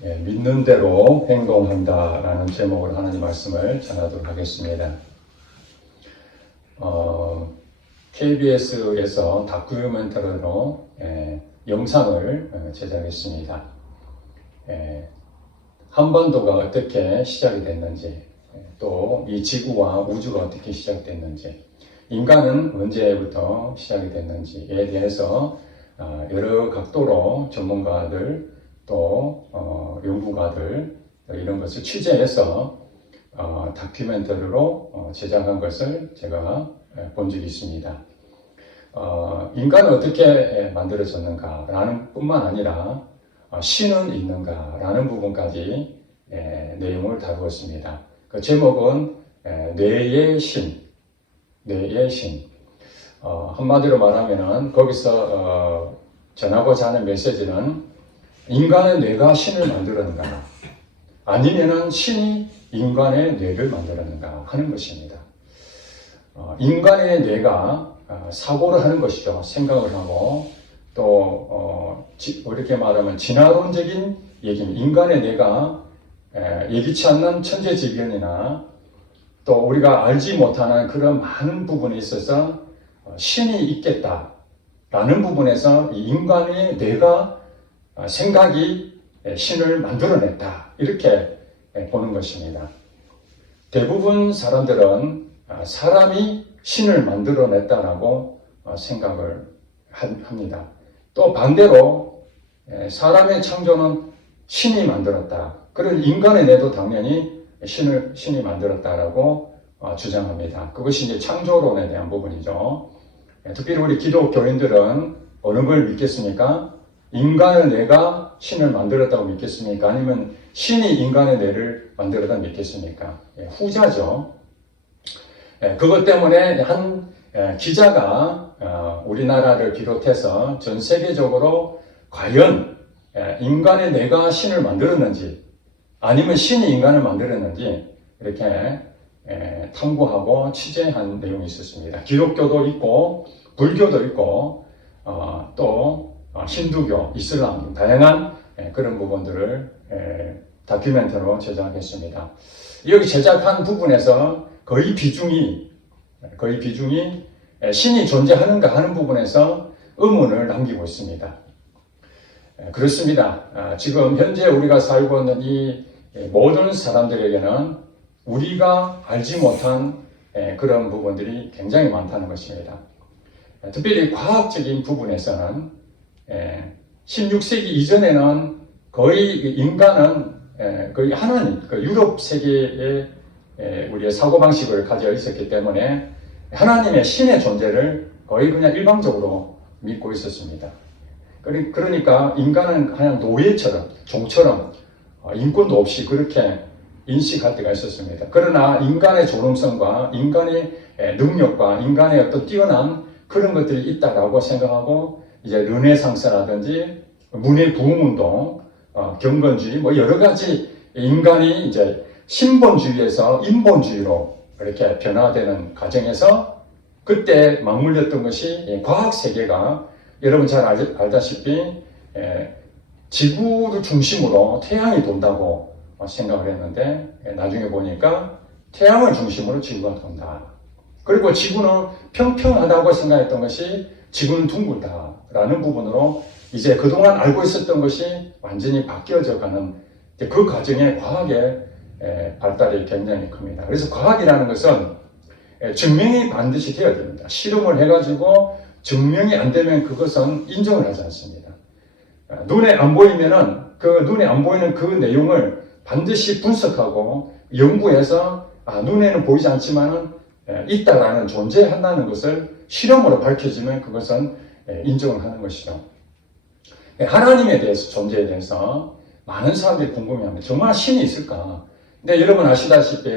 믿는 대로 행동한다라는 제목으로 하나님 말씀을 전하도록 하겠습니다. KBS에서 다큐멘터리로 영상을 제작했습니다. 한반도가 어떻게 시작이 됐는지, 또 이 지구와 우주가 어떻게 시작됐는지, 인간은 언제부터 시작이 됐는지에 대해서 여러 각도로 전문가들 또 연구가들 이런 것을 취재해서 다큐멘터리로 제작한 것을 제가 본 적이 있습니다. 인간은 어떻게 만들어졌는가라는 뿐만 아니라 신은 있는가라는 부분까지 내용을 다루었습니다. 그 제목은 뇌의 신, 뇌의 신. 한마디로 말하면은 거기서 전하고자 하는 메시지는 인간의 뇌가 신을 만들었는가, 아니면은 신이 인간의 뇌를 만들었는가 하는 것입니다. 인간의 뇌가 사고를 하는 것이죠. 생각을 하고, 또 이렇게 말하면 진화론적인 얘기입니다. 인간의 뇌가 예기치 않는 천재지변이나 또 우리가 알지 못하는 그런 많은 부분에 있어서 신이 있겠다라는 부분에서 이 인간의 뇌가 생각이 신을 만들어냈다, 이렇게 보는 것입니다. 대부분 사람들은 사람이 신을 만들어냈다라고 생각을 합니다. 또 반대로 사람의 창조는 신이 만들었다. 그런 인간의 뇌도 당연히 신이 만들었다라고 주장합니다. 그것이 이제 창조론에 대한 부분이죠. 특별히 우리 기독교인들은 어느 걸 믿겠습니까? 인간의 뇌가 신을 만들었다고 믿겠습니까? 아니면 신이 인간의 뇌를 만들었다고 믿겠습니까? 후자죠. 그것 때문에 한 기자가 우리나라를 비롯해서 전 세계적으로 과연 인간의 뇌가 신을 만들었는지 아니면 신이 인간을 만들었는지 이렇게 탐구하고 취재한 내용이 있었습니다. 기독교도 있고 불교도 있고 또 힌두교, 이슬람 다양한 그런 부분들을 다큐멘터리로 제작했습니다. 여기 제작한 부분에서 거의 비중이 신이 존재하는가 하는 부분에서 의문을 남기고 있습니다. 그렇습니다. 지금 현재 우리가 살고 있는 이 모든 사람들에게는 우리가 알지 못한 그런 부분들이 굉장히 많다는 것입니다. 특별히 과학적인 부분에서는 16세기 이전에는 거의 인간은 거의 하나님, 유럽 세계의 우리의 사고방식을 가지고 있었기 때문에 하나님의 신의 존재를 거의 그냥 일방적으로 믿고 있었습니다. 그러니까 인간은 그냥 노예처럼, 종처럼 인권도 없이 그렇게 인식할 때가 있었습니다. 그러나 인간의 존엄성과 인간의 능력과 인간의 어떤 뛰어난 그런 것들이 있다라고 생각하고 이제 르네상스라든지 문예 부흥운동, 경건주의 뭐 여러 가지 인간이 이제 신본주의에서 인본주의로 이렇게 변화되는 과정에서 그때 맞물렸던 것이 과학 세계가 여러분 잘 알다시피 지구를 중심으로 태양이 돈다고 생각을 했는데 나중에 보니까 태양을 중심으로 지구가 돈다. 그리고 지구는 평평하다고 생각했던 것이 지구는 둥글다라는 부분으로 이제 그동안 알고 있었던 것이 완전히 바뀌어져 가는 그 과정에 과학의 발달이 굉장히 큽니다. 그래서 과학이라는 것은 증명이 반드시 되어야 됩니다. 실험을 해가지고 증명이 안 되면 그것은 인정을 하지 않습니다. 눈에 안 보이면은 그 눈에 안 보이는 그 내용을 반드시 분석하고 연구해서 눈에는 보이지 않지만은 있다라는 존재한다는 것을 실험으로 밝혀지면 그것은 인정을 하는 것이죠. 하나님에 대해서, 존재에 대해서 많은 사람들이 궁금해합니다. 정말 신이 있을까? 근데 여러분 아시다시피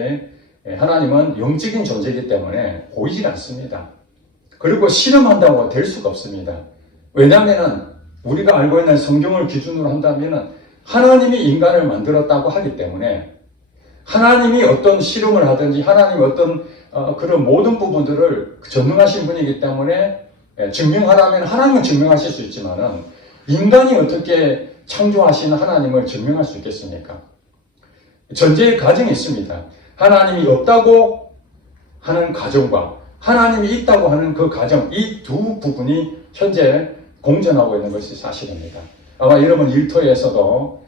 하나님은 영적인 존재이기 때문에 보이질 않습니다. 그리고 실험한다고 될 수가 없습니다. 왜냐하면 우리가 알고 있는 성경을 기준으로 한다면 하나님이 인간을 만들었다고 하기 때문에 하나님이 어떤 실험을 하든지 하나님이 어떤 그런 모든 부분들을 전능하신 분이기 때문에 증명하라면 하나님은 증명하실 수 있지만은 인간이 어떻게 창조하신 하나님을 증명할 수 있겠습니까? 전제의 가정이 있습니다. 하나님이 없다고 하는 가정과 하나님이 있다고 하는 그 가정, 이 두 부분이 현재 공존하고 있는 것이 사실입니다. 아마 여러분 일터에서도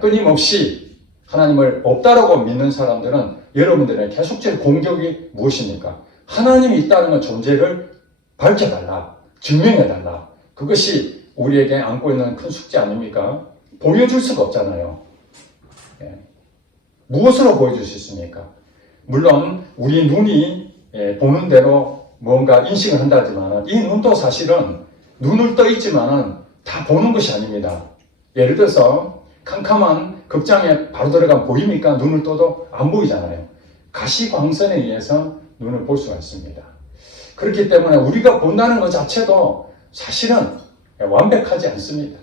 끊임없이 하나님을 없다라고 믿는 사람들은 여러분들의 계속적인 공격이 무엇입니까? 하나님이 있다는 것 존재를 밝혀달라, 증명해달라. 그것이 우리에게 안고 있는 큰 숙제 아닙니까? 보여줄 수가 없잖아요. 무엇으로 보여줄 수 있습니까? 물론 우리 눈이 보는 대로 뭔가 인식을 한다지만 이 눈도 사실은 눈을 떠 있지만 다 보는 것이 아닙니다. 예를 들어서 캄캄한 극장에 바로 들어가면 보입니까? 눈을 떠도 안 보이잖아요. 가시광선에 의해서 눈을 볼 수가 있습니다. 그렇기 때문에 우리가 본다는 것 자체도 사실은 완벽하지 않습니다.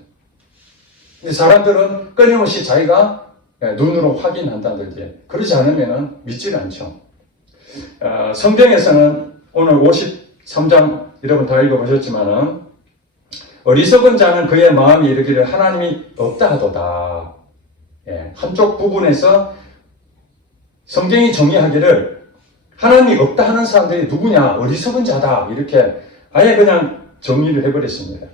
사람들은 끊임없이 자기가 눈으로 확인한다든지 그러지 않으면 믿지를 않죠. 성경에서는 오늘 53장 여러분 다 읽어보셨지만 어리석은 자는 그의 마음이 이르기를 하나님이 없다 하도다. 한쪽 부분에서 성경이 정의하기를 하나님이 없다 하는 사람들이 누구냐? 어리석은 자다. 이렇게 아예 그냥 정리를 해버렸습니다.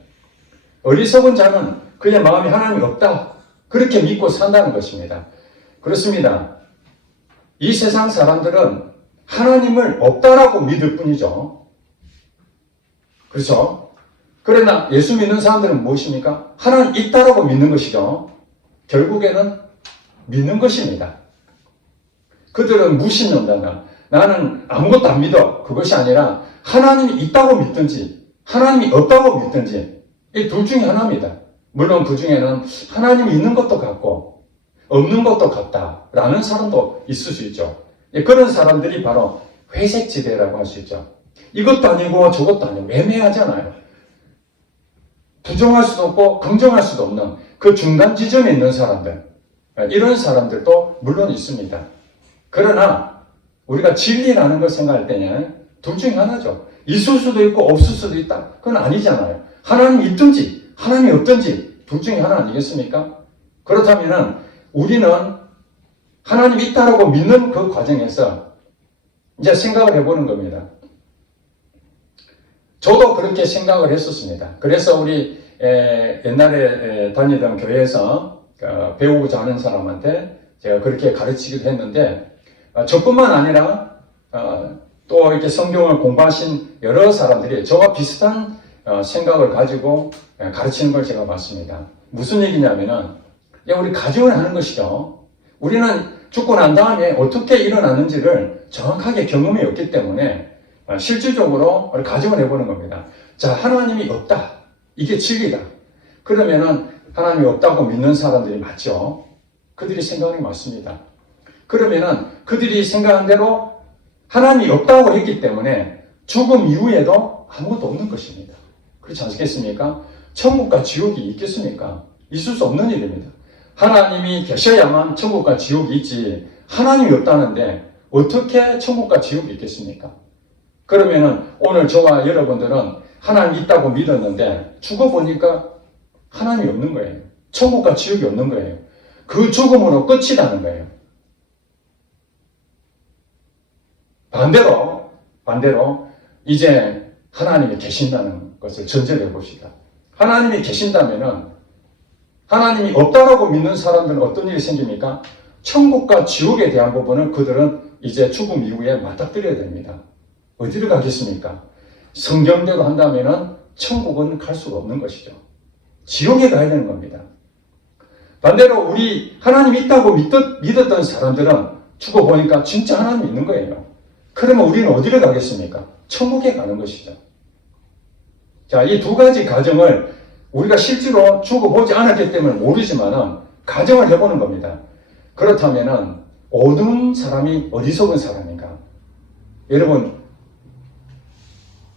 어리석은 자는 그의 마음이 하나님이 없다. 그렇게 믿고 산다는 것입니다. 그렇습니다. 이 세상 사람들은 하나님을 없다라고 믿을 뿐이죠. 그렇죠? 그러나 예수 믿는 사람들은 무엇입니까? 하나님 있다라고 믿는 것이죠. 결국에는 믿는 것입니다. 그들은 무신론자다. 나는 아무것도 안 믿어. 그것이 아니라 하나님이 있다고 믿든지 하나님이 없다고 믿든지 이 둘 중에 하나입니다. 물론 그 중에는 하나님이 있는 것도 같고 없는 것도 같다라는 사람도 있을 수 있죠. 그런 사람들이 바로 회색지대라고 할 수 있죠. 이것도 아니고 저것도 아니고 애매하잖아요. 부정할 수도 없고 긍정할 수도 없는 그 중간 지점에 있는 사람들, 이런 사람들도 물론 있습니다. 그러나 우리가 진리라는 걸 생각할 때는 둘 중에 하나죠. 있을 수도 있고 없을 수도 있다. 그건 아니잖아요. 하나님이 있든지 하나님이 없든지 둘 중에 하나 아니겠습니까? 그렇다면 우리는 하나님이 있다라고 믿는 그 과정에서 이제 생각을 해보는 겁니다. 저도 그렇게 생각을 했었습니다. 그래서 우리 옛날에 다니던 교회에서 배우고자 하는 사람한테 제가 그렇게 가르치기도 했는데 저뿐만 아니라 또 이렇게 성경을 공부하신 여러 사람들이 저와 비슷한 생각을 가지고 가르치는 걸 제가 봤습니다. 무슨 얘기냐면은 우리 가정을 하는 것이죠. 우리는 죽고 난 다음에 어떻게 일어나는지를 정확하게 경험이 없기 때문에 실질적으로 우리 가정을 해보는 겁니다. 자, 하나님이 없다. 이게 진리다. 그러면은 하나님이 없다고 믿는 사람들이 맞죠. 그들이 생각이 맞습니다. 그러면은 그들이 생각한 대로 하나님이 없다고 했기 때문에 죽음 이후에도 아무것도 없는 것입니다. 그렇지 않겠습니까? 천국과 지옥이 있겠습니까? 있을 수 없는 일입니다. 하나님이 계셔야만 천국과 지옥이 있지 하나님이 없다는데 어떻게 천국과 지옥이 있겠습니까? 그러면은 오늘 저와 여러분들은 하나님이 있다고 믿었는데 죽어보니까 하나님이 없는 거예요. 천국과 지옥이 없는 거예요. 그 죽음으로 끝이라는 거예요. 반대로 이제 하나님이 계신다는 것을 전제해 봅시다. 하나님이 계신다면은 하나님이 없다라고 믿는 사람들은 어떤 일이 생깁니까? 천국과 지옥에 대한 부분은 그들은 이제 죽음 이후에 맞닥뜨려야 됩니다. 어디를 가겠습니까? 성경대로 한다면은 천국은 갈 수가 없는 것이죠. 지옥에 가야 되는 겁니다. 반대로 우리 하나님이 있다고 믿었던 사람들은 죽어보니까 진짜 하나님이 있는 거예요. 그러면 우리는 어디를 가겠습니까? 천국에 가는 것이죠. 자, 이 두 가지 가정을 우리가 실제로 죽어보지 않았기 때문에 모르지만은 가정을 해보는 겁니다. 그렇다면은 어두운 사람이 어리석은 사람인가? 여러분,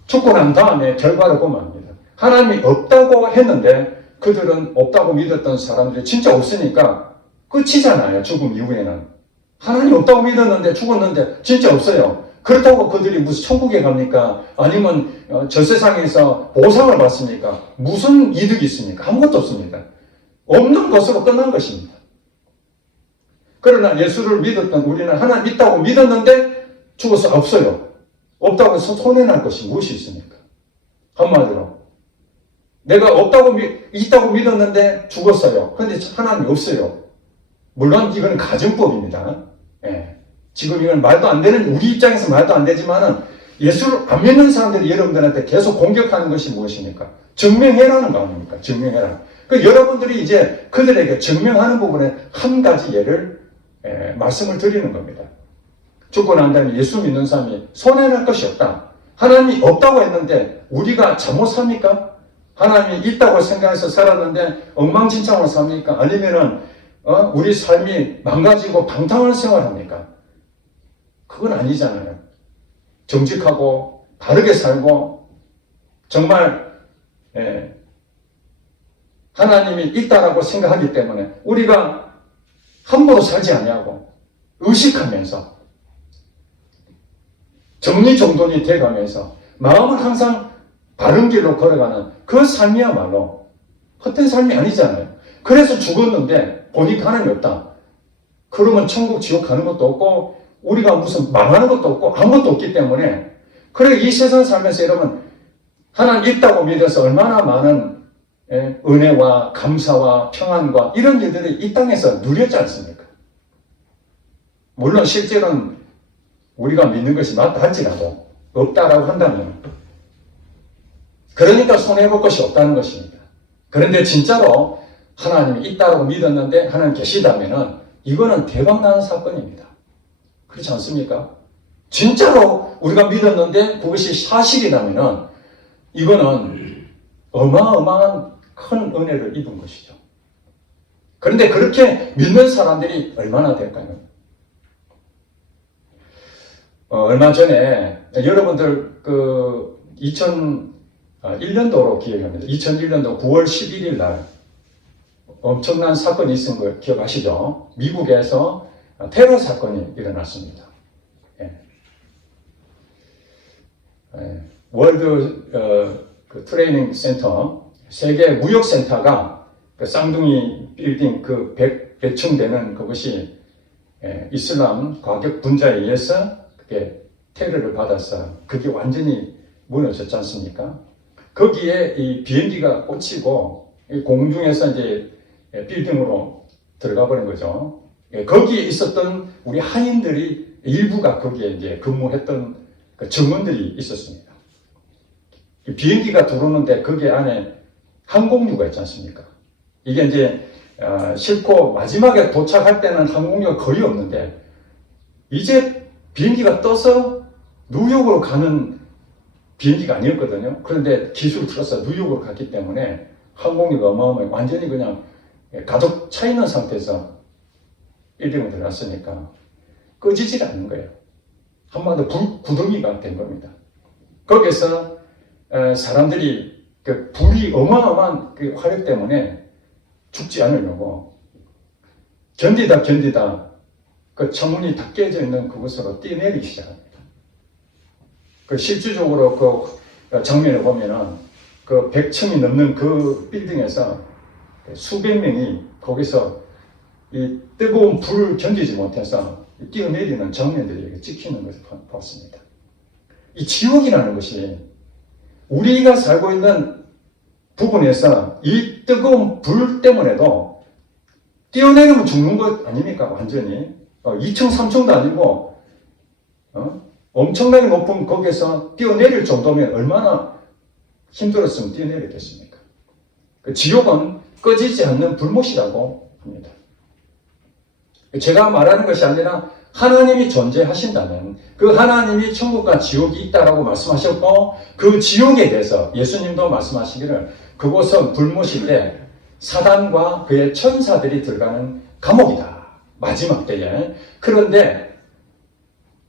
죽고 난 다음에 결과를 보면 압니다. 하나님이 없다고 했는데 그들은 없다고 믿었던 사람들이 진짜 없으니까 끝이잖아요. 죽음 이후에는. 하나님 없다고 믿었는데 죽었는데 진짜 없어요. 그렇다고 그들이 무슨 천국에 갑니까? 아니면 저 세상에서 보상을 받습니까? 무슨 이득이 있습니까? 아무것도 없습니다. 없는 것으로 끝난 것입니다. 그러나 예수를 믿었던 우리는 하나님 있다고 믿었는데 죽어서 없어요. 없다고 해서 손해날 것이 무엇이 있습니까? 한마디로 내가 있다고 믿었는데 죽었어요. 그런데 하나님이 없어요. 물론 이건 가정법입니다. 예. 지금 이건 말도 안 되는, 우리 입장에서 말도 안 되지만은 예수를 안 믿는 사람들이 여러분들한테 계속 공격하는 것이 무엇입니까? 증명해라는 거 아닙니까? 증명해라. 여러분들이 이제 그들에게 증명하는 부분에 한 가지 예를 말씀을 드리는 겁니다. 죽고 난 다음에 예수 믿는 사람이 손해날 것이 없다. 하나님이 없다고 했는데 우리가 잘못 삽니까? 하나님이 있다고 생각해서 살았는데 엉망진창으로 삽니까? 아니면은 우리 삶이 망가지고 방탕한 생활합니까? 그건 아니잖아요. 정직하고 바르게 살고 정말 하나님이 있다라고 생각하기 때문에 우리가 함부로 살지 아니하고 의식하면서 정리정돈이 돼가면서 마음은 항상 바른 길로 걸어가는 그 삶이야말로 헛된 삶이 아니잖아요. 그래서 죽었는데 보니까 하나님이 없다. 그러면 천국 지옥 가는 것도 없고 우리가 무슨 망하는 것도 없고 아무것도 없기 때문에 그래 이 세상 살면서 여러분 하나님 있다고 믿어서 얼마나 많은 은혜와 감사와 평안과 이런 일들이 이 땅에서 누렸지 않습니까? 물론 실제로는 우리가 믿는 것이 맞다 할지라도 없다라고 한다면 그러니까 손해볼 것이 없다는 것입니다. 그런데 진짜로 하나님이 있다고 믿었는데 하나님 계시다면 이거는 대박나는 사건입니다. 그렇지 않습니까? 진짜로 우리가 믿었는데 그것이 사실이라면 이거는 어마어마한 큰 은혜를 입은 것이죠. 그런데 그렇게 믿는 사람들이 얼마나 될까요? 얼마 전에 여러분들 2001년도로 기억합니다. 2001년도 9월 11일 날 엄청난 사건이 있은 걸 기억하시죠? 미국에서 테러 사건이 일어났습니다. 월드 트레이닝 센터, 세계 무역센터가 그 쌍둥이 빌딩 그 100층 되는 그것이 이슬람 과격 분자에 의해서 그게 테러를 받아서 그게 완전히 무너졌지 않습니까? 거기에 이 비행기가 꽂히고 공중에서 이제 빌딩으로 들어가 버린 거죠. 거기에 있었던 우리 한인들이 일부가 거기에 이제 근무했던 그 증언들이 있었습니다. 비행기가 들어오는데 거기 안에 항공유가 있지 않습니까? 이게 이제 싣고 마지막에 도착할 때는 항공유가 거의 없는데 이제 비행기가 떠서 뉴욕으로 가는 비행기가 아니었거든요. 그런데 기술을 틀어서 뉴욕으로 갔기 때문에 항공유가 어마어마하게 완전히 그냥 가득 차 있는 상태에서 빌딩에 들어갔으니까 꺼지질 않는 거예요. 한마디로 구덩이가 된 겁니다. 거기서 사람들이 그 불이 어마어마한 그 화력 때문에 죽지 않으려고 견디다 그 창문이 다 깨져 있는 그곳으로 뛰어내리기 시작합니다. 그 실질적으로 그 장면을 보면은 그 100층이 넘는 그 빌딩에서 수백 명이 거기서 이 뜨거운 불을 견디지 못해서 뛰어내리는 장면들이 찍히는 것을 봤습니다. 이 지옥이라는 것이 우리가 살고 있는 부분에서 이 뜨거운 불 때문에도 뛰어내리면 죽는 것 아닙니까? 완전히 2층, 3층도 아니고 엄청나게 높은 거기에서 뛰어내릴 정도면 얼마나 힘들었으면 뛰어내렸겠습니까? 그 지옥은 꺼지지 않는 불못이라고 합니다. 제가 말하는 것이 아니라 하나님이 존재하신다면 그 하나님이 천국과 지옥이 있다라고 말씀하셨고 그 지옥에 대해서 예수님도 말씀하시기를 그곳은 불못인데 사단과 그의 천사들이 들어가는 감옥이다. 마지막 때에. 그런데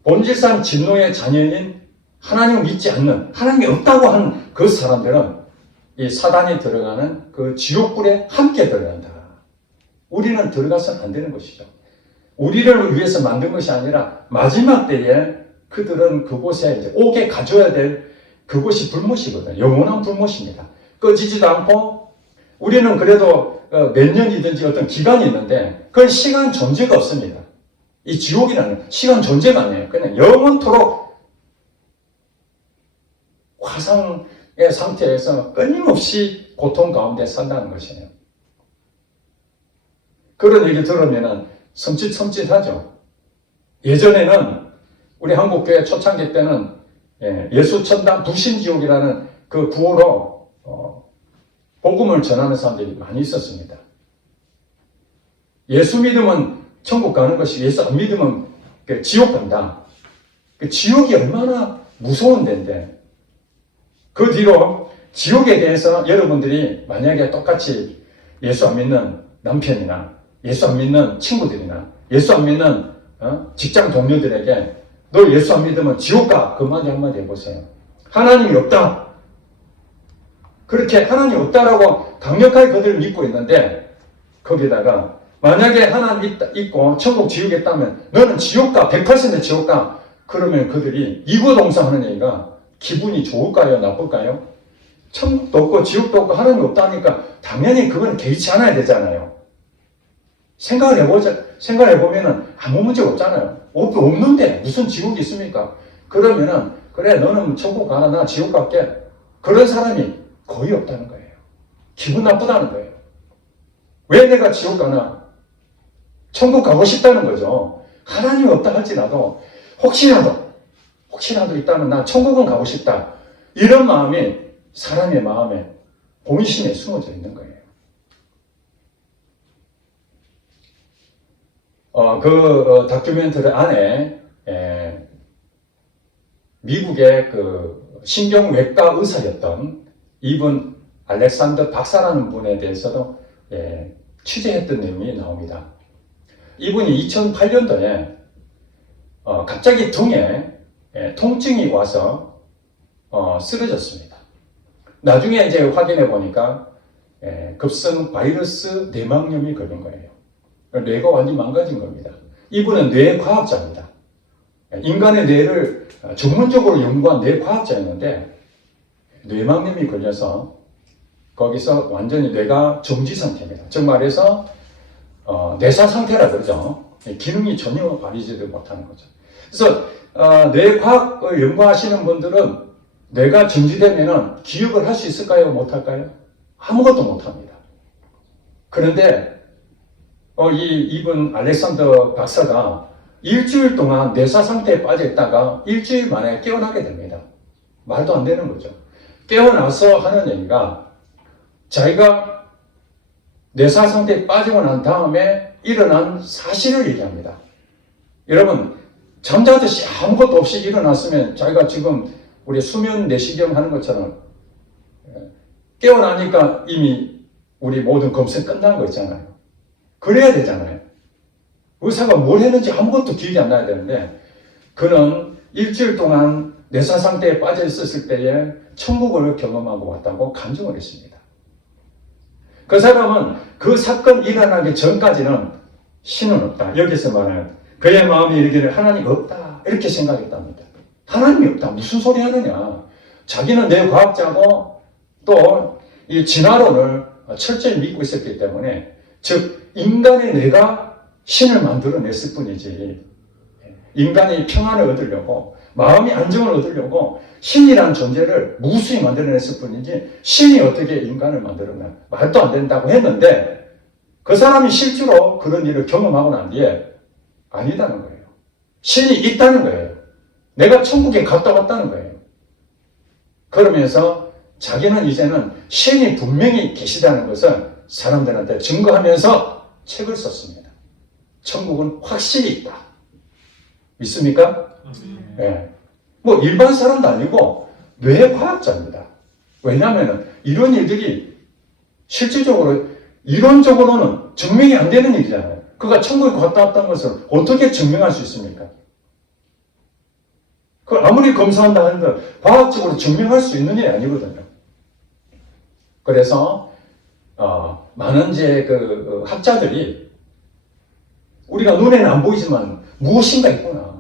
본질상 진노의 자녀인 하나님을 믿지 않는 하나님이 없다고 하는 그 사람들은 이 사단이 들어가는 그 지옥불에 함께 들어간다. 우리는 들어가서는 안 되는 것이죠. 우리를 위해서 만든 것이 아니라 마지막 때에 그들은 그곳에 이제 오게 가져야 될 그곳이 불못이거든요. 영원한 불못입니다. 꺼지지도 않고 우리는 그래도 몇 년이든지 어떤 기간이 있는데 그건 시간 존재가 없습니다. 이 지옥이라는 시간 존재가 아니에요. 그냥 영원토록 화상의 상태에서 끊임없이 고통 가운데 산다는 것이에요. 그런 얘기 들으면 섬찟섬찟하죠. 예전에는 우리 한국교회 초창기 때는 예수천당 부신지옥이라는 그 구호로 복음을 전하는 사람들이 많이 있었습니다. 예수 믿으면 천국 가는 것이 예수 안 믿으면 지옥 간다. 지옥이 얼마나 무서운 데인데 그 뒤로 지옥에 대해서 여러분들이 만약에 똑같이 예수 안 믿는 남편이나 예수 안 믿는 친구들이나 예수 안 믿는 직장 동료들에게 너 예수 안 믿으면 지옥 가. 그 말이 한마디 해보세요. 하나님이 없다. 그렇게 하나님 없다라고 강력하게 그들을 믿고 있는데 거기다가 만약에 하나님 있고 천국 지옥에 있다면 너는 지옥 가. 100% 지옥 가. 그러면 그들이 이구동성하는 얘기가 기분이 좋을까요? 나쁠까요? 천국도 없고 지옥도 없고 하나님이 없다니까 당연히 그건 개의치 않아야 되잖아요. 생각을 해보면은 아무 문제 없잖아요. 없는데 무슨 지옥이 있습니까? 그러면은 그래 너는 천국 가나 나 지옥 갈게. 그런 사람이 거의 없다는 거예요. 기분 나쁘다는 거예요. 왜 내가 지옥 가나? 천국 가고 싶다는 거죠. 하나님이 없다 할지라도 혹시라도 있다면 나 천국은 가고 싶다. 이런 마음이 사람의 마음에 본심에 숨어져 있는 거예요. 다큐멘터리 안에 미국의 그 신경외과 의사였던 이분 알렉산더 박사라는 분에 대해서도 취재했던 내용이 나옵니다. 이분이 2008년도에 갑자기 등에 통증이 와서 쓰러졌습니다. 나중에 이제 확인해 보니까 급성 바이러스 뇌막염이 걸린 거예요. 뇌가 완전히 망가진 겁니다. 이분은 뇌과학자입니다. 인간의 뇌를 전문적으로 연구한 뇌과학자였는데 뇌막염이 걸려서 거기서 완전히 뇌가 정지 상태입니다. 즉 말해서 뇌사 상태라 그러죠. 기능이 전혀 발휘되지 못하는 거죠. 그래서 뇌과학을 연구하시는 분들은 뇌가 정지되면 기억을 할 수 있을까요? 못할까요? 아무것도 못합니다. 그런데 이분 알렉산더 박사가 일주일 동안 뇌사 상태에 빠져 있다가 일주일 만에 깨어나게 됩니다. 말도 안 되는 거죠. 깨어나서 하는 얘기가 자기가 뇌사 상태에 빠지고 난 다음에 일어난 사실을 얘기합니다. 여러분 잠자듯이 아무것도 없이 일어났으면 자기가 지금 우리 수면 내시경 하는 것처럼 깨어나니까 이미 우리 모든 검색 끝난 거 있잖아요. 그래야 되잖아요. 의사가 뭘 했는지 아무것도 기억이 안 나야 되는데 그는 일주일 동안 뇌사 상태에 빠져 있었을 때에 천국을 경험하고 왔다고 간증을 했습니다. 그 사람은 그 사건 일어나기 전까지는 신은 없다. 여기서 말하는 그의 마음이 이르기를 하나님 없다. 이렇게 생각했답니다. 하나님이 없다. 무슨 소리 하느냐. 자기는 뇌과학자고 또 이 진화론을 철저히 믿고 있었기 때문에 즉 인간의 뇌가 신을 만들어냈을 뿐이지 인간이 평안을 얻으려고 마음이 안정을 얻으려고 신이라는 존재를 무수히 만들어냈을 뿐이지 신이 어떻게 인간을 만들었나 말도 안 된다고 했는데 그 사람이 실제로 그런 일을 경험하고 난 뒤에 아니다는 거예요. 신이 있다는 거예요. 내가 천국에 갔다 왔다는 거예요. 그러면서 자기는 이제는 신이 분명히 계시다는 것을 사람들한테 증거하면서 책을 썼습니다. 천국은 확실히 있다. 믿습니까? 네. 뭐 일반 사람도 아니고 뇌과학자입니다. 왜냐하면 이런 일들이 실질적으로 이론적으로는 증명이 안 되는 일이잖아요. 그가 천국에 갔다 왔다는 것을 어떻게 증명할 수 있습니까? 그 아무리 검사한다 하는데 과학적으로 증명할 수 있는 일이 아니거든요. 그래서 많은 이제 그 학자들이 우리가 눈에는 안 보이지만 무엇인가 있구나.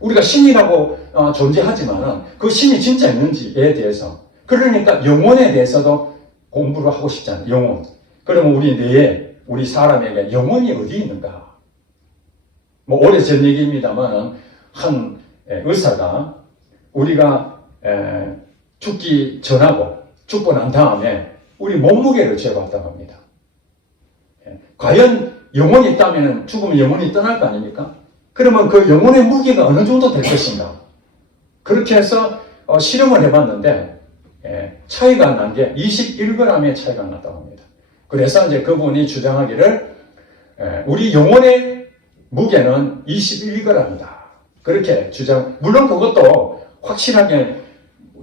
우리가 신이라고 존재하지만 그 신이 진짜 있는지에 대해서 그러니까 영혼에 대해서도 공부를 하고 싶잖아요. 영혼. 그러면 우리 뇌에, 우리 사람에게 영혼이 어디 있는가? 뭐 오래전 얘기입니다만 한 의사가 우리가 죽기 전하고 죽고 난 다음에 우리 몸무게를 재봤다고 합니다. 과연 영혼이 있다면 죽으면 영혼이 떠날 거 아닙니까? 그러면 그 영혼의 무게가 어느 정도 될 것인가? 그렇게 해서 실험을 해봤는데 차이가 난 게 21g의 차이가 났다고 합니다. 그래서 이제 그분이 주장하기를 우리 영혼의 무게는 21g이다. 그렇게 물론 그것도 확실하게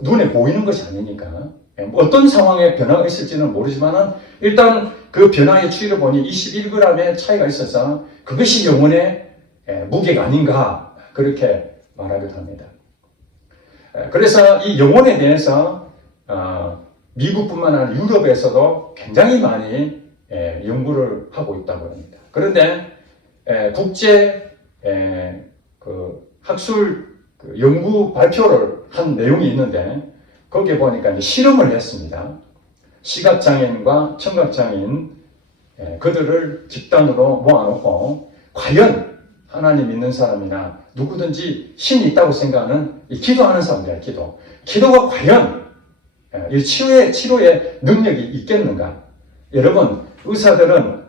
눈에 보이는 것이 아니니까 어떤 상황에 변화가 있을지는 모르지만 일단 그 변화의 추이를 보니 21g의 차이가 있어서 그것이 영혼의 무게가 아닌가 그렇게 말하기도 합니다. 그래서 이 영혼에 대해서 미국뿐만 아니라 유럽에서도 굉장히 많이 연구를 하고 있다고 합니다. 그런데 국제 그 학술 연구 발표를 한 내용이 있는데 거기에 보니까 이제 실험을 했습니다. 시각장애인과 청각장애인 그들을 집단으로 모아놓고 과연 하나님 믿는 사람이나 누구든지 신이 있다고 생각하는 기도하는 사람들이야. 기도가 과연 이 치료의 능력이 있겠는가? 여러분 의사들은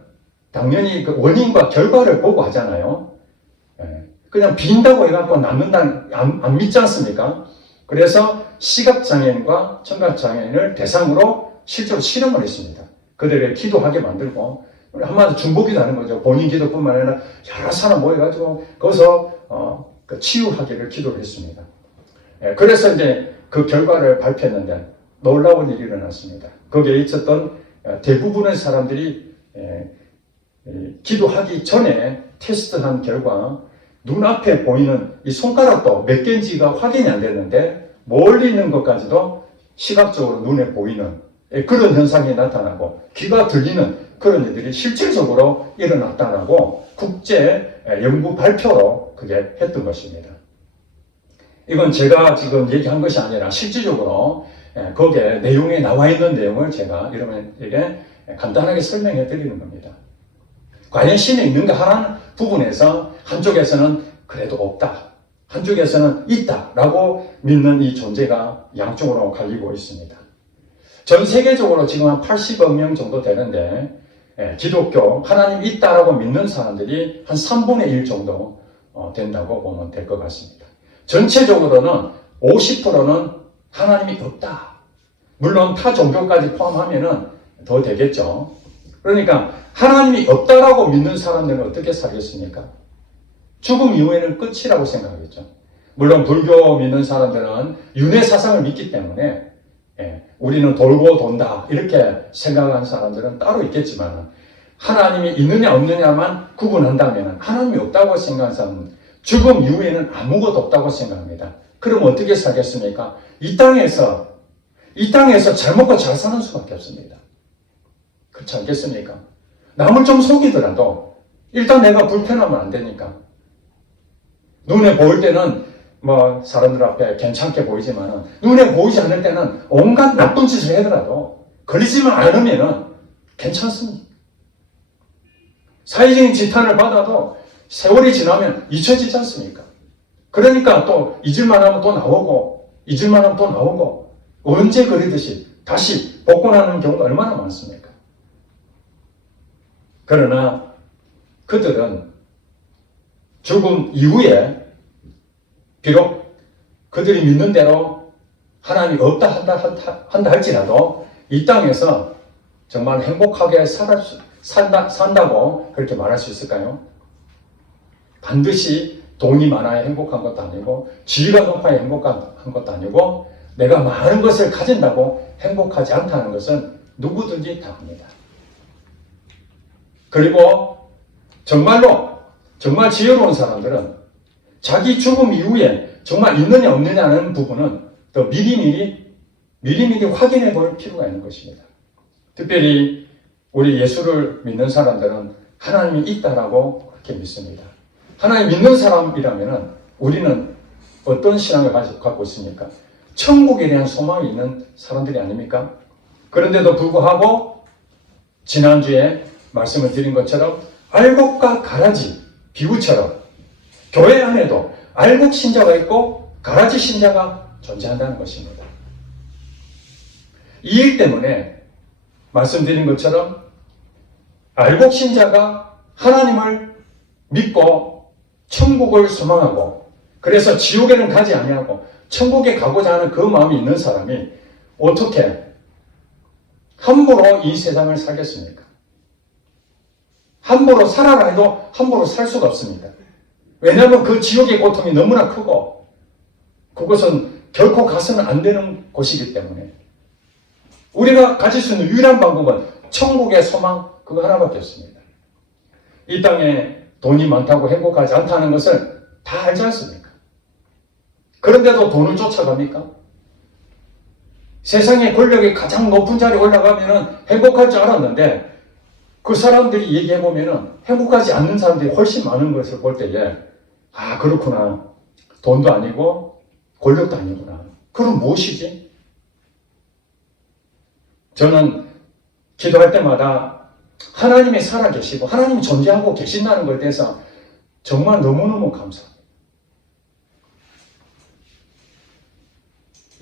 당연히 그 원인과 결과를 보고 하잖아요. 그냥 빈다고 해갖고 낫는다 안 믿지 않습니까? 그래서 시각장애인과 청각장애인을 대상으로 실제로 실험을 했습니다. 그들을 기도하게 만들고 한마디로 중보기도 하는 거죠. 본인 기도뿐만 아니라 여러 사람 모여가지고 거기서 치유하기를 기도를 했습니다. 그래서 이제 그 결과를 발표했는데 놀라운 일이 일어났습니다. 거기에 있었던 대부분의 사람들이 기도하기 전에 테스트한 결과 눈앞에 보이는 이 손가락도 몇 개인지가 확인이 안 됐는데 멀리 있는 것까지도 시각적으로 눈에 보이는 그런 현상이 나타나고 귀가 들리는 그런 일들이 실질적으로 일어났다라고 국제 연구 발표로 그게 했던 것입니다. 이건 제가 지금 얘기한 것이 아니라 실질적으로 거기에 내용에 나와 있는 내용을 제가 여러분에게 간단하게 설명해 드리는 겁니다. 과연 신이 있는가 하는 부분에서 한쪽에서는 그래도 없다. 한쪽에서는 있다라고 믿는 이 존재가 양쪽으로 갈리고 있습니다. 전 세계적으로 지금 한 80억 명 정도 되는데 기독교, 하나님이 있다라고 믿는 사람들이 한 3분의 1 정도 된다고 보면 될 것 같습니다. 전체적으로는 50%는 하나님이 없다. 물론 타 종교까지 포함하면 더 되겠죠. 그러니까 하나님이 없다라고 믿는 사람들은 어떻게 살겠습니까? 죽음 이후에는 끝이라고 생각하겠죠. 물론 불교 믿는 사람들은 윤회 사상을 믿기 때문에 우리는 돌고 돈다 이렇게 생각하는 사람들은 따로 있겠지만 하나님이 있느냐 없느냐만 구분한다면 하나님이 없다고 생각하는 사람은 죽음 이후에는 아무것도 없다고 생각합니다. 그럼 어떻게 살겠습니까? 이 땅에서 잘 먹고 잘 사는 수밖에 없습니다. 그렇지 않겠습니까? 남을 좀 속이더라도 일단 내가 불편하면 안 되니까 눈에 보일 때는 뭐 사람들 앞에 괜찮게 보이지만 눈에 보이지 않을 때는 온갖 나쁜 짓을 하더라도 걸리지만 않으면 괜찮습니다. 사회적인 지탄을 받아도 세월이 지나면 잊혀지지 않습니까? 그러니까 또 잊을만 하면 또 나오고 잊을만 하면 또 나오고 언제 그리듯이 다시 복권하는 경우가 얼마나 많습니까? 그러나 그들은 죽음 이후에 비록 그들이 믿는 대로 하나님이 없다 한다 할지라도 이 땅에서 정말 행복하게 산다고 그렇게 말할 수 있을까요? 반드시 돈이 많아야 행복한 것도 아니고 지위가 높아야 행복한 것도 아니고 내가 많은 것을 가진다고 행복하지 않다는 것은 누구든지 다 압니다. 그리고 정말 지혜로운 사람들은 자기 죽음 이후에 정말 있느냐 없느냐는 부분은 더 미리미리 확인해 볼 필요가 있는 것입니다. 특별히 우리 예수를 믿는 사람들은 하나님이 있다라고 그렇게 믿습니다. 하나님 믿는 사람이라면 우리는 어떤 신앙을 갖고 있습니까? 천국에 대한 소망이 있는 사람들이 아닙니까? 그런데도 불구하고 지난주에 말씀을 드린 것처럼 알곡과 가라지 비유처럼 교회 안에도 알곡 신자가 있고 가라지 신자가 존재한다는 것입니다. 이 일 때문에 말씀드린 것처럼 알곡 신자가 하나님을 믿고 천국을 소망하고 그래서 지옥에는 가지 아니하고 천국에 가고자 하는 그 마음이 있는 사람이 어떻게 함부로 이 세상을 살겠습니까? 함부로 살아라 해도 함부로 살 수가 없습니다. 왜냐하면 그 지옥의 고통이 너무나 크고 그것은 결코 가서는 안 되는 곳이기 때문에 우리가 가질 수 있는 유일한 방법은 천국의 소망 그거 하나밖에 없습니다. 이 땅에 돈이 많다고 행복하지 않다는 것을 다 알지 않습니까? 그런데도 돈을 쫓아갑니까? 세상의 권력이 가장 높은 자리에 올라가면 행복할 줄 알았는데 그 사람들이 얘기해보면 행복하지 않는 사람들이 훨씬 많은 것을 볼 때에 아 그렇구나. 돈도 아니고 권력도 아니구나. 그럼 무엇이지? 저는 기도할 때마다 하나님이 살아계시고 하나님이 존재하고 계신다는 것에 대해서 정말 너무너무 감사합니다.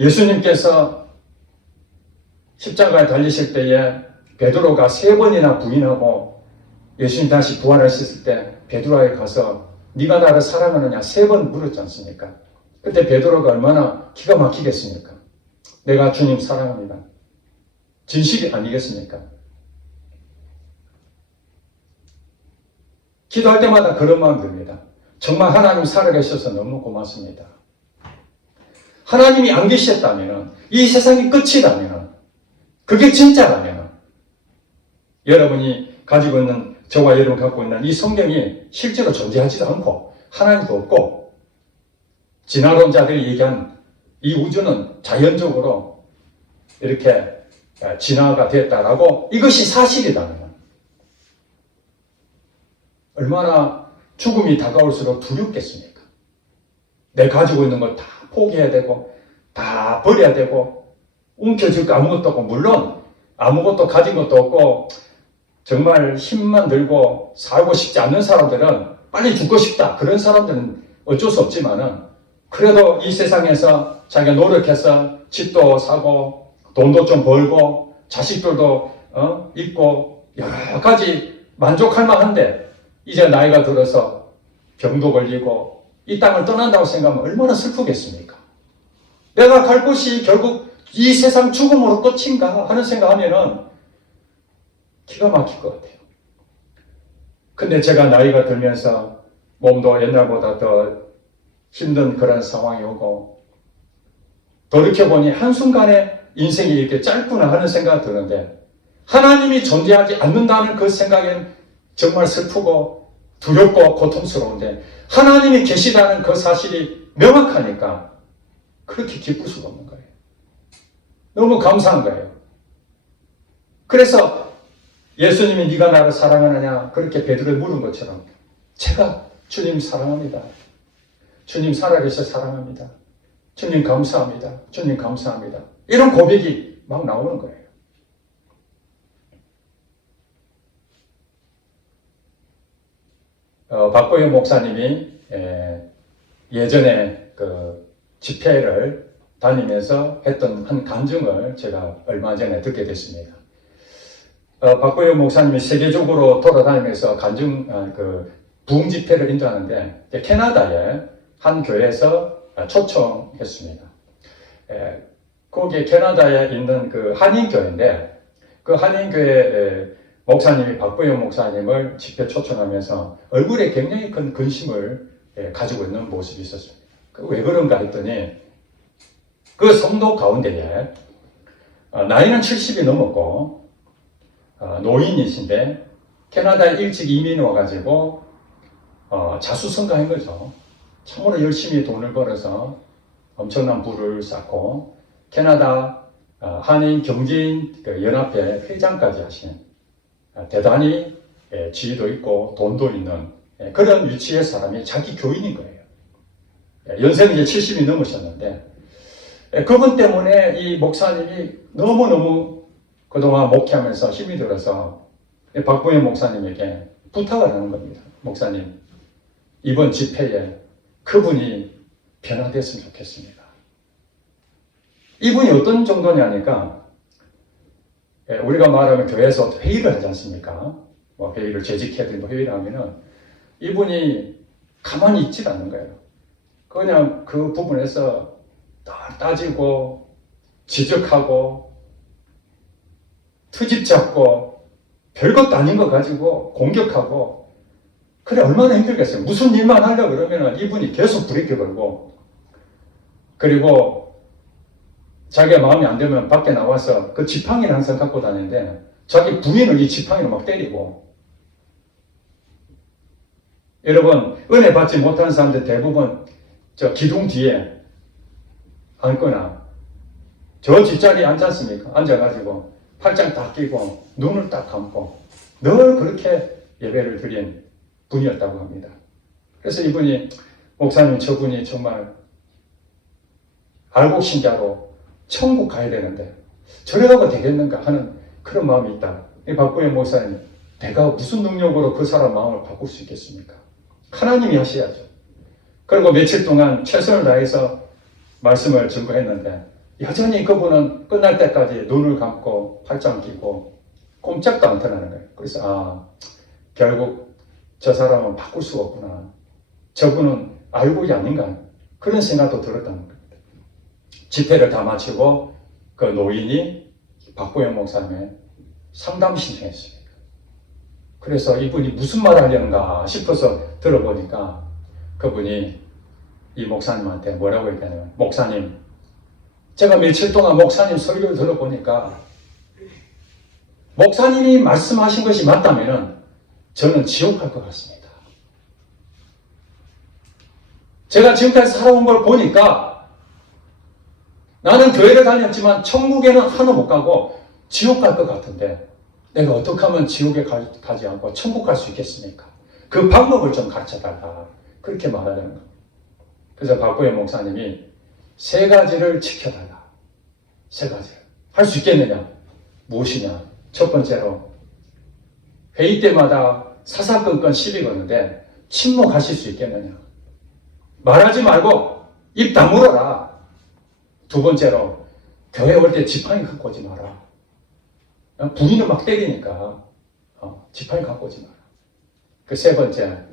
예수님께서 십자가에 달리실 때에 베드로가 3번이나 부인하고 예수님 다시 부활하셨을 때 베드로에게 가서 네가 나를 사랑하느냐 3번 물었지 않습니까? 그때 베드로가 얼마나 기가 막히겠습니까? 내가 주님 사랑합니다. 진실이 아니겠습니까? 기도할 때마다 그런 마음 듭니다. 정말 하나님 살아계셔서 너무 고맙습니다. 하나님이 안 계셨다면 이 세상이 끝이라면 그게 진짜라면 여러분이 가지고 있는 저와 여러분 갖고 있는 이 성경이 실제로 존재하지도 않고 하나님도 없고 진화론자들이 얘기한 이 우주는 자연적으로 이렇게 진화가 됐다라고 이것이 사실이라면 얼마나 죽음이 다가올수록 두렵겠습니까? 내가 가지고 있는 걸 다 포기해야 되고 다 버려야 되고 움켜쥘 거 아무것도 없고 물론 아무것도 가진 것도 없고 정말 힘만 들고 살고 싶지 않는 사람들은 빨리 죽고 싶다. 그런 사람들은 어쩔 수 없지만은 그래도 이 세상에서 자기가 노력해서 집도 사고 돈도 좀 벌고 자식들도 있고 여러 가지 만족할 만한데 이제 나이가 들어서 병도 걸리고 이 땅을 떠난다고 생각하면 얼마나 슬프겠습니까? 내가 갈 곳이 결국 이 세상 죽음으로 끝인가 하는 생각하면은 기가 막힐 것 같아요. 근데 제가 나이가 들면서 몸도 옛날보다 더 힘든 그런 상황이 오고 돌이켜보니 한순간에 인생이 이렇게 짧구나 하는 생각이 드는데 하나님이 존재하지 않는다는 그 생각엔 정말 슬프고 두렵고 고통스러운데 하나님이 계시다는 그 사실이 명확하니까 그렇게 기쁠 수가 없는 거예요. 너무 감사한 거예요. 그래서 예수님이 네가 나를 사랑하느냐 그렇게 베드로를 물은 것처럼 제가 주님 사랑합니다. 주님 살아계셔 사랑합니다. 주님 감사합니다. 주님 감사합니다. 이런 고백이 막 나오는 거예요. 박보영 목사님이 예전에 그 집회를 다니면서 했던 한 간증을 제가 얼마 전에 듣게 됐습니다. 박보영 목사님이 세계적으로 돌아다니면서 부흥 집회를 인도하는데 캐나다의 한 교회에서 초청했습니다. 거기에 캐나다에 있는 그 한인교회인데 그 한인교회 목사님이 박보영 목사님을 집회 초청하면서 얼굴에 굉장히 큰 근심을 가지고 있는 모습이 있었습니다. 왜 그런가 했더니 그 성도 가운데에 나이는 70이 넘었고 노인이신데 캐나다에 일찍 이민 와가지고 자수성가한 거죠. 참으로 열심히 돈을 벌어서 엄청난 부를 쌓고 캐나다 한인 경제인 연합회 회장까지 하신 대단히 지위도 있고 돈도 있는 그런 위치의 사람이 자기 교인인 거예요. 연세는 이제 70이 넘으셨는데 그분 때문에 이 목사님이 너무너무 그동안 목회하면서 힘이 들어서 박보현 목사님에게 부탁을 하는 겁니다. 목사님, 이번 집회에 그분이 변화됐으면 좋겠습니다. 이분이 어떤 정도냐니까, 우리가 말하면 교회에서 회의를 하지 않습니까? 뭐 회의를 재직해야 뭐 회의를 하면은 이분이 가만히 있질 않는 거예요. 그냥 그 부분에서 따지고 지적하고 트집 잡고 별것도 아닌 거 가지고 공격하고, 그래 얼마나 힘들겠어요. 무슨 일만 하려고 그러면 이분이 계속 브레이크 걸고, 그리고 자기가 마음에 안 들면 밖에 나와서 그 지팡이를 항상 갖고 다니는데 자기 부인을 이 지팡이로 막 때리고. 여러분, 은혜 받지 못한 사람들 대부분 저 기둥 뒤에 앉거나 저 뒷자리에 앉지 않습니까? 앉아가지고 팔짱 딱 끼고 눈을 딱 감고 늘 그렇게 예배를 드린 분이었다고 합니다. 그래서 이분이, 목사님 저분이 정말 알곡신자로 천국 가야 되는데 저래 가고 되겠는가 하는 그런 마음이 있다. 이 박보현 목사님, 내가 무슨 능력으로 그 사람 마음을 바꿀 수 있겠습니까? 하나님이 하셔야죠. 그리고 며칠 동안 최선을 다해서 말씀을 증거했는데 여전히 그분은 끝날 때까지 눈을 감고 팔짱 끼고 꼼짝도 않더라는 거예요. 그래서 결국 저 사람은 바꿀 수가 없구나. 저분은 알고이 아닌가. 그런 생각도 들었다는 겁니다. 집회를 다 마치고 그 노인이 박보현 목사님의 상담 신청했습니다. 그래서 이분이 무슨 말을 하려는가 싶어서 들어보니까 그분이 이 목사님한테 뭐라고 했냐면, 목사님, 제가 며칠 동안 목사님 설교를 들어보니까 목사님이 말씀하신 것이 맞다면 저는 지옥 갈 것 같습니다. 제가 지금까지 살아온 걸 보니까 나는 교회를 다녔지만 천국에는 하나 못 가고 지옥 갈 것 같은데 내가 어떻게 하면 지옥에 가지 않고 천국 갈 수 있겠습니까? 그 방법을 좀 가르쳐달라. 그렇게 말하는 겁니다. 그래서 박보현 목사님이 3가지를 지켜달라. 3가지. 할 수 있겠느냐? 무엇이냐? 첫 번째로, 회의 때마다 사사건건 시비 거는데 침묵하실 수 있겠느냐? 말하지 말고 입 다물어라. 2번째로, 교회 올 때 지팡이 갖고 오지 마라. 부인을 막 때리니까 지팡이 갖고 오지 마라. 그 3번째,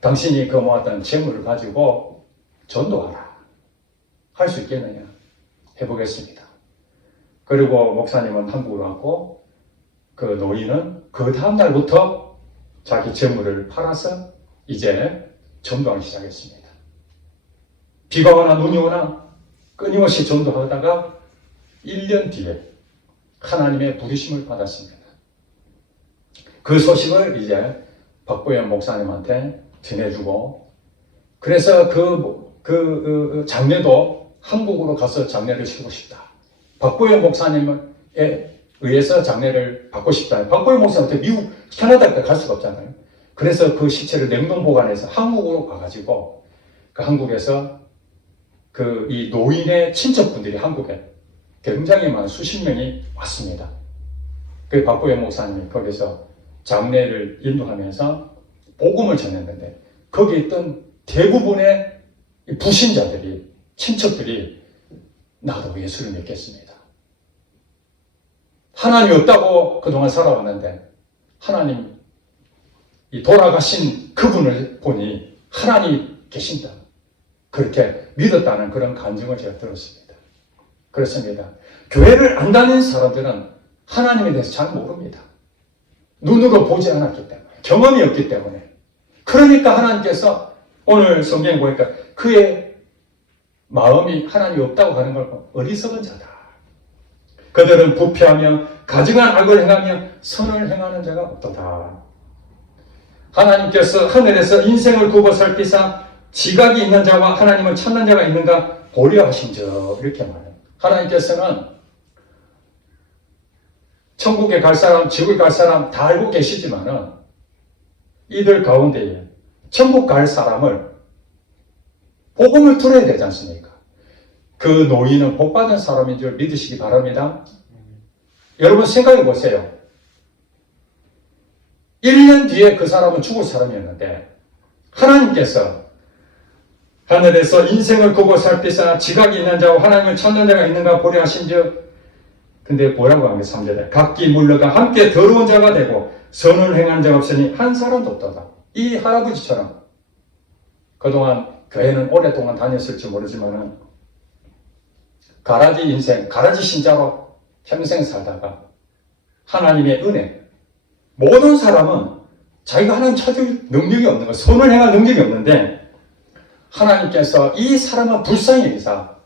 당신이 그 모았던 재물을 가지고 전도하라. 할 수 있겠느냐? 해보겠습니다. 그리고 목사님은 한국으로 왔고 그 노인은 그 다음날부터 자기 재물을 팔아서 이제 전도하기 시작했습니다. 비가 오나 눈이 오나 끊임없이 전도하다가 1년 뒤에 하나님의 부르심을 받았습니다. 그 소식을 이제 박보현 목사님한테 전해주고, 그래서 그 장례도 한국으로 가서 장례를 치르고 싶다. 박보현 목사님에 의해서 장례를 받고 싶다. 박보현 목사님한테 미국, 캐나다까지 갈 수가 없잖아요. 그래서 그 시체를 냉동 보관해서 한국으로 가가지고 그 한국에서 이 노인의 친척분들이 한국에 굉장히 많은 수십 명이 왔습니다. 그 박보현 목사님이 거기서 장례를 인도하면서 복음을 전했는데 거기에 있던 대부분의 부신자들이, 친척들이 나도 예수를 믿겠습니다. 하나님이 없다고 그동안 살아왔는데 하나님, 이 돌아가신 그분을 보니 하나님이 계신다. 그렇게 믿었다는 그런 간증을 제가 들었습니다. 그렇습니다. 교회를 안 다니는 사람들은 하나님에 대해서 잘 모릅니다. 눈으로 보지 않았기 때문에, 경험이 없기 때문에. 그러니까 하나님께서 오늘 성경에 보니까 그의 마음이 하나님이 없다고 하는 걸 보고 어리석은 자다. 그들은 부패하며 가증한 악을 행하며 선을 행하는 자가 없도다. 하나님께서 하늘에서 인생을 굽어 살피사 지각이 있는 자와 하나님을 찾는 자가 있는가 고려하신저, 이렇게 말해요. 하나님께서는 천국에 갈 사람, 지옥에 갈 사람 다 알고 계시지만은 이들 가운데에 천국 갈 사람을 복음을 들어야 되지 않습니까? 그 노인은 복받은 사람인 줄 믿으시기 바랍니다. 여러분 생각해 보세요. 1년 뒤에 그 사람은 죽을 사람이었는데 하나님께서 하늘에서 인생을 보고 살피사 지각이 있는 자와 하나님을 찾는 자가 있는가 보려 하신즉, 근데 뭐라고 하는 게 3절에 각기 물러가 함께 더러운 자가 되고 선을 행한 자가 없으니 한 사람도 없도다. 이 할아버지처럼 그동안 교회는 오랫동안 다녔을지 모르지만은 가라지 인생, 가라지 신자로 평생 살다가 하나님의 은혜, 모든 사람은 자기가 하나님 찾을 능력이 없는 거, 선을 행할 능력이 없는데 하나님께서 이 사람은 불쌍히 여기사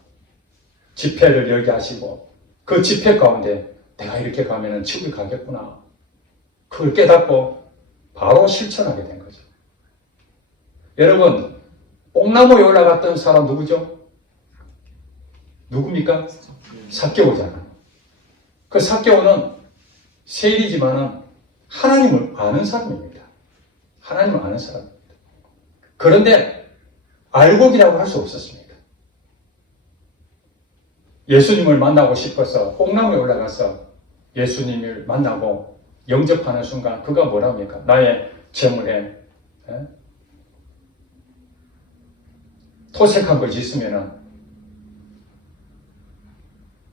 집회를 열게 하시고 그 집회 가운데 내가 이렇게 가면은 지옥에 가겠구나, 그걸 깨닫고 바로 실천하게 된 거죠. 여러분, 뽕나무에 올라갔던 사람 누구죠? 누굽니까? 삭개오잖아요. 그 삭개오는 세일이지만은 하나님을 아는 사람입니다. 하나님을 아는 사람입니다. 그런데 알곡이라고 할 수 없었습니다. 예수님을 만나고 싶어서 뽕나무에 올라가서 예수님을 만나고 영접하는 순간 그가 뭐라 합니까? 나의 재물에 토색한 걸 짓으면은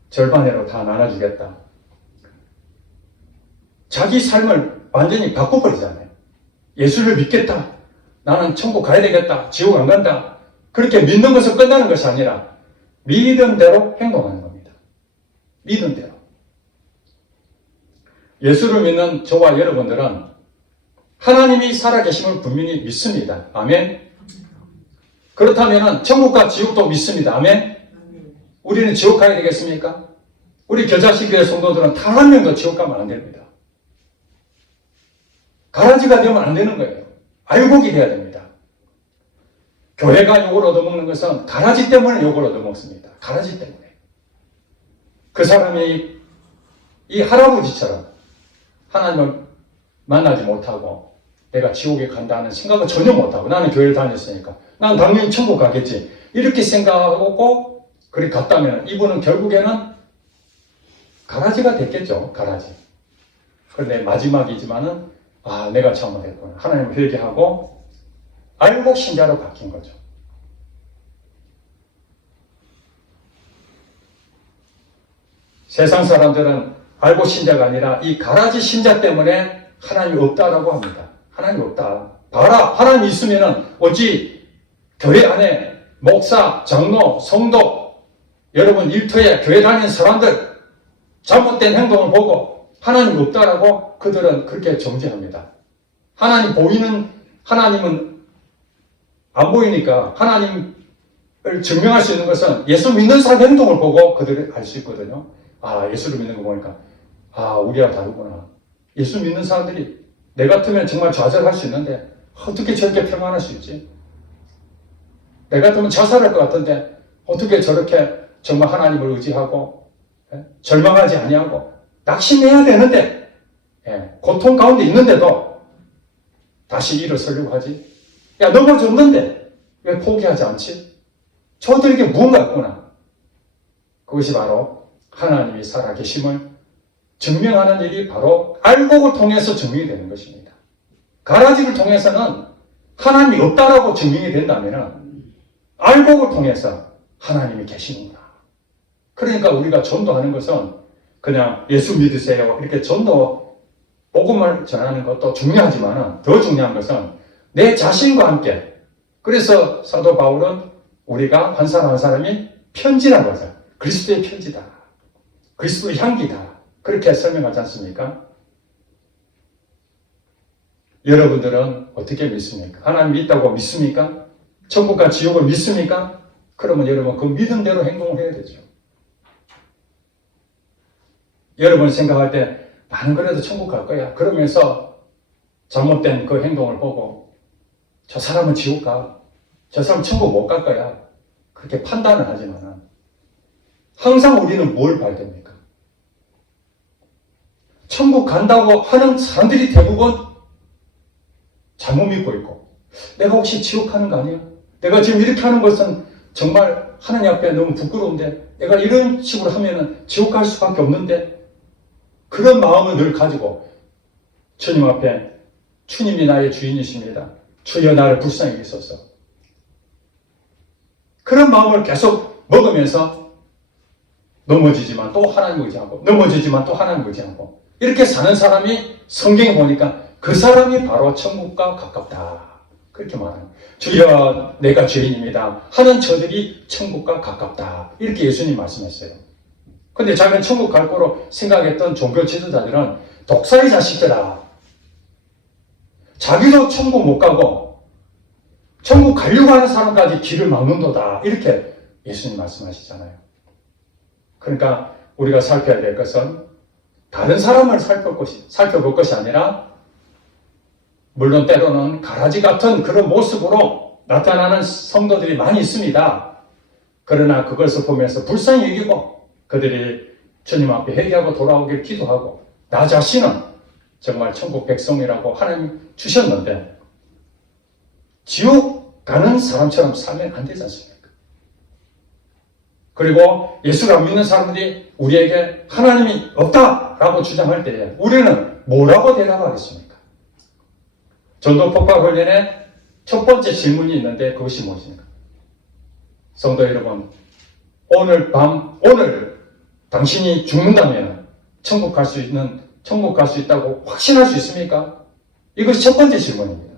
절반으로 다 나눠주겠다. 자기 삶을 완전히 바꿔버리잖아요. 예수를 믿겠다. 나는 천국 가야 되겠다. 지옥 안 간다. 그렇게 믿는 것을 끝나는 것이 아니라 믿음대로 행동하는 겁니다. 믿음대로. 예수를 믿는 저와 여러분들은 하나님이 살아계심을 분명히 믿습니다. 아멘. 그렇다면 천국과 지옥도 믿습니다. 아멘. 우리는 지옥 가야 되겠습니까? 우리 겨자씨교회 성도들은 단 한 명도 지옥 가면 안 됩니다. 가라지가 되면 안 되는 거예요. 알곡이 돼야 됩니다. 교회가 욕을 얻어먹는 것은 가라지 때문에 욕을 얻어먹습니다. 가라지 때문에. 그 사람이 이 할아버지처럼 하나님을 만나지 못하고 내가 지옥에 간다는 생각을 전혀 못하고 나는 교회를 다녔으니까 난 당연히 천국 가겠지 이렇게 생각하고 그렇게 갔다면 이분은 결국에는 가라지가 됐겠죠. 가라지. 그런데 마지막이지만은 내가 잘못했구나. 하나님을 회개하고 알곡 신자로 바뀐 거죠. 세상 사람들은 알곡 신자가 아니라 이 가라지 신자 때문에 하나님이 없다라고 합니다. 하나님이 없다. 봐라, 하나님이 있으면은 어찌 교회 안에 목사, 장로, 성도, 여러분 일터에 교회 다니는 사람들 잘못된 행동을 보고 하나님 없다라고 그들은 그렇게 정죄합니다. 하나님은 안 보이니까 하나님을 증명할 수 있는 것은 예수 믿는 사람 행동을 보고 그들이 알 수 있거든요. 예수를 믿는 거 보니까 우리와 다르구나. 예수 믿는 사람들이 내 같으면 정말 좌절할 수 있는데 어떻게 저렇게 평안할 수 있지? 내 같으면 자살할 것 같은데 어떻게 저렇게 정말 하나님을 의지하고 절망하지 아니하고 낙심해야 되는데 고통 가운데 있는데도 다시 일어서려고 하지? 야, 넘어졌는데 왜 포기하지 않지? 저들에게 무언가 있구나. 그것이 바로 하나님이 살아계심을 증명하는 일이 바로 알곡을 통해서 증명이 되는 것입니다. 가라지를 통해서는 하나님이 없다라고 증명이 된다면 알곡을 통해서 하나님이 계시는구나. 그러니까 우리가 전도하는 것은 그냥 예수 믿으세요 이렇게 전도 복음을 전하는 것도 중요하지만 더 중요한 것은 내 자신과 함께, 그래서 사도 바울은 우리가 한 사람 한 사람이 편지라고 하죠. 그리스도의 편지다. 그리스도의 향기다. 그렇게 설명하지 않습니까? 여러분들은 어떻게 믿습니까? 하나님 있다고 믿습니까? 천국과 지옥을 믿습니까? 그러면 여러분 그 믿음대로 행동을 해야 되죠. 여러분 생각할 때 나는 그래도 천국 갈 거야. 그러면서 잘못된 그 행동을 보고 저 사람은 지옥 가. 저 사람 천국 못 갈 거야. 그렇게 판단을 하지만 항상 우리는 뭘 봐야 됩니까? 천국 간다고 하는 사람들이 대부분 잘못 믿고 있고 내가 혹시 지옥 가는 거 아니야? 내가 지금 이렇게 하는 것은 정말 하나님 앞에 너무 부끄러운데 내가 이런 식으로 하면은 지옥 갈 수밖에 없는데 그런 마음을 늘 가지고 주님 앞에 주님이 나의 주인이십니다. 주여 나를 불쌍히 여기소서. 그런 마음을 계속 먹으면서 넘어지지만 또 하나님 의지하고 넘어지지만 또 하나님 의지하고 이렇게 사는 사람이 성경에 보니까 그 사람이 바로 천국과 가깝다. 그렇게 말하는 주여 내가 죄인입니다 하는 저들이 천국과 가깝다. 이렇게 예수님 말씀했어요. 근데 자기는 천국 갈 거로 생각했던 종교 지도자들은 독사의 자식들아. 자기도 천국 못 가고 천국 가려고 하는 사람까지 길을 막는도다. 이렇게 예수님 말씀하시잖아요. 그러니까 우리가 살펴야 될 것은 다른 사람을 살펴볼 것이 아니라 물론 때로는 가라지 같은 그런 모습으로 나타나는 성도들이 많이 있습니다. 그러나 그것을 보면서 불쌍히 여기고 그들이 주님 앞에 회개하고 돌아오길 기도하고 나 자신은 정말 천국 백성이라고 하나님 주셨는데 지옥 가는 사람처럼 살면 안 되지 않습니까? 그리고 예수를 안 믿는 사람들이 우리에게 하나님이 없다라고 주장할 때 우리는 뭐라고 대답하겠습니까? 전도 폭파 관련해 첫 번째 질문이 있는데 그것이 무엇입니까? 성도 여러분, 오늘 당신이 죽는다면 천국 갈 수 있다고 확신할 수 있습니까? 이것이 첫 번째 질문입니다.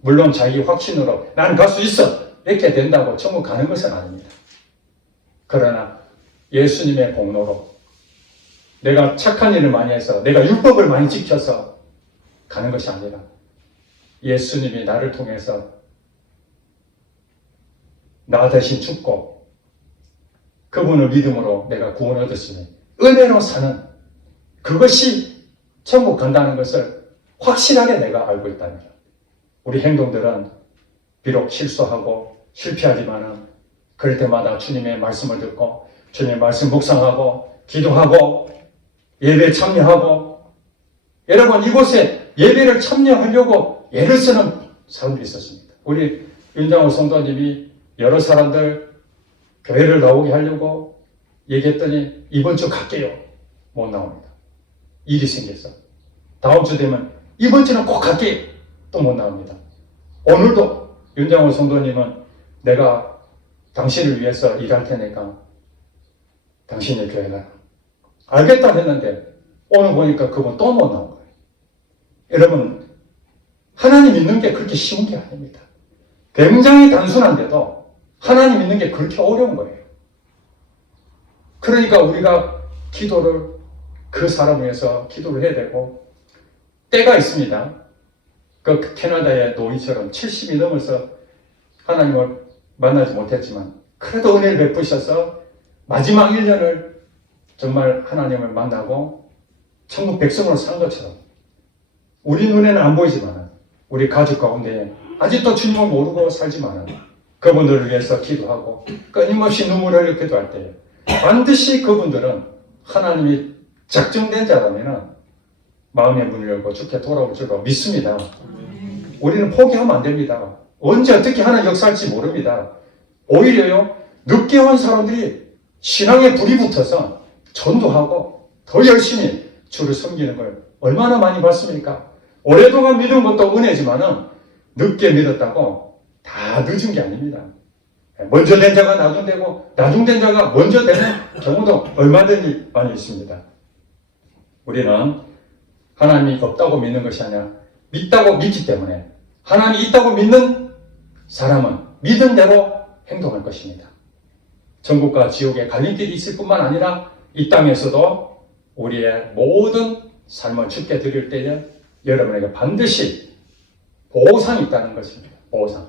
물론 자기 확신으로 나는 갈 수 있어 이렇게 된다고 천국 가는 것은 아닙니다. 그러나 예수님의 공로로 내가 착한 일을 많이 해서 내가 율법을 많이 지켜서 가는 것이 아니라 예수님이 나를 통해서 나 대신 죽고 그분을 믿음으로 내가 구원을 얻었으니 은혜로 사는 그것이 천국 간다는 것을 확실하게 내가 알고 있다면 우리 행동들은 비록 실수하고 실패하지만은 그럴 때마다 주님의 말씀을 듣고 주님의 말씀 묵상하고 기도하고 예배에 참여하고 여러분 이곳에 예배를 참여하려고 애를 쓰는 사람들이 있었습니다. 우리 윤장호 성도님이 여러 사람들 교회를 나오게 하려고 얘기했더니 이번 주 갈게요. 못 나옵니다. 일이 생겨서. 다음 주 되면 이번 주는 꼭 갈게요. 또 못 나옵니다. 오늘도 윤장호 성도님은 내가 당신을 위해서 일할 테니까 당신의 교회 가라. 알겠다 했는데 오늘 보니까 그분 또 못 나온 거예요. 여러분 하나님 믿는 게 그렇게 쉬운 게 아닙니다. 굉장히 단순한데도 하나님 믿는 게 그렇게 어려운 거예요. 그러니까 우리가 기도를 그 사람 위해서 기도를 해야 되고 때가 있습니다. 그 캐나다의 노인처럼 70이 넘어서 하나님을 만나지 못했지만 그래도 은혜를 베푸셔서 마지막 1년을 정말 하나님을 만나고 천국 백성으로 산 것처럼 우리 눈에는 안 보이지만 우리 가족 가운데 아직도 주님을 모르고 살지만 그분들을 위해서 기도하고 끊임없이 눈물을 흘려 기도할 때 반드시 그분들은 하나님이 작정된 자라면 마음의 문을 열고 주께 돌아올 줄로 믿습니다. 우리는 포기하면 안 됩니다. 언제 어떻게 하는 역사일지 모릅니다. 오히려요 늦게 온 사람들이 신앙에 불이 붙어서 전도하고 더 열심히 주를 섬기는 걸 얼마나 많이 봤습니까? 오랫동안 믿은 것도 은혜지만은 늦게 믿었다고 다 늦은 게 아닙니다. 먼저 된 자가 나중 되고 나중 된 자가 먼저 되는 경우도 얼마든지 많이 있습니다. 우리는 하나님이 없다고 믿는 것이 아니라 믿다고 믿기 때문에 하나님이 있다고 믿는 사람은 믿은 대로 행동할 것입니다. 천국과 지옥의 갈림길이 있을 뿐만 아니라 이 땅에서도 우리의 모든 삶을 주께 드릴 때에 여러분에게 반드시 보상이 있다는 것입니다. 보상.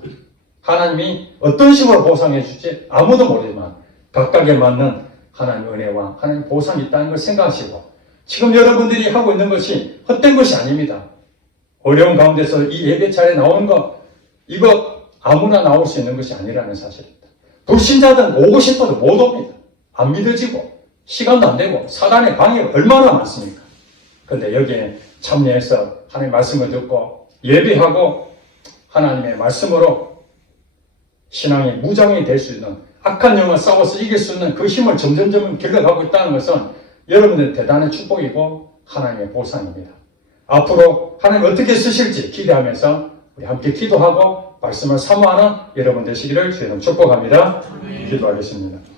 하나님이 어떤 식으로 보상해 줄지 아무도 모르지만 각각에 맞는 하나님의 은혜와 하나님의 보상이 있다는 걸 생각하시고 지금 여러분들이 하고 있는 것이 헛된 것이 아닙니다. 어려운 가운데서 이 예배차에 나오는 거 이거 아무나 나올 수 있는 것이 아니라는 사실입니다. 불신자들은 오고 싶어도 못 옵니다. 안 믿어지고 시간도 안 되고 사단의 방해가 얼마나 많습니까? 그런데 여기에 참여해서 하나님의 말씀을 듣고 예배하고 하나님의 말씀으로 신앙의 무장이 될 수 있는 악한 영과 싸워서 이길 수 있는 그 힘을 점점점 길러가고 있다는 것은 여러분들 대단한 축복이고 하나님의 보상입니다. 앞으로 하나님 어떻게 쓰실지 기대하면서 우리 함께 기도하고 말씀을 사모하는 여러분 되시기를 주님 축복합니다. 기도하겠습니다.